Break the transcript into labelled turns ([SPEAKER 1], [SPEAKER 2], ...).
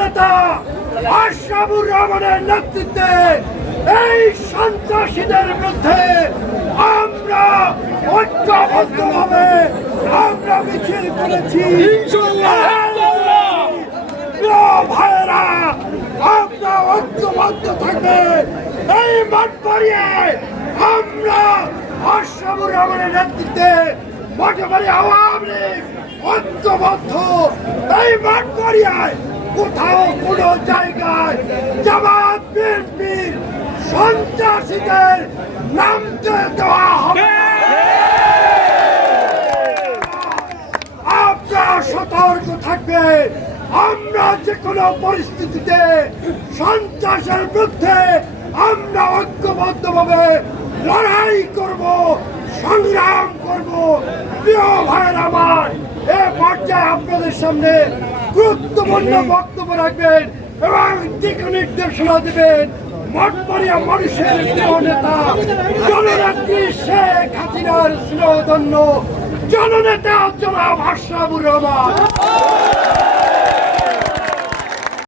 [SPEAKER 1] নেতা আশরাফুর রহমানের নেতৃত্বে এই সন্ত্রাসীদের বিরুদ্ধে আমরা ঐক্যবদ্ধভাবে আমরা মিছিল করেছি। ভাইয়েরা আমরা ঐক্যবদ্ধ থাকবে এই মাঠ পাড়িয়ে আমরা আশরাফুর রহমানের নেতৃত্বে মোটামুটি আওয়ামী লীগ ঐক্যবদ্ধ এই মাঠ পাড়িয়ায় কোথাও কোনো জায়গায় জামাত বিএনপির সন্ত্রাসীদের নামতে দেওয়া হবে। আপনারা সতর্ক থাকবে আমরা যে কোনো পরিস্থিতিতে সন্ত্রাসের বিরুদ্ধে আমরা ঐক্যবদ্ধভাবে লড়াই করব, সংগ্রাম করব প্রিয় ভাইয়ের আমার, এ পর্যায়ে আপনাদের সামনে গুরুত্বপূর্ণ বক্তব্য রাখবেন এবং দিক নির্দেশনা দেবেন মঠপরিয়া মানুষের প্রিয় নেতা, জননেত্রী শেখ হাসিনার স্নেহধন্য জননেতা জনাব আশরাফুর রহমান।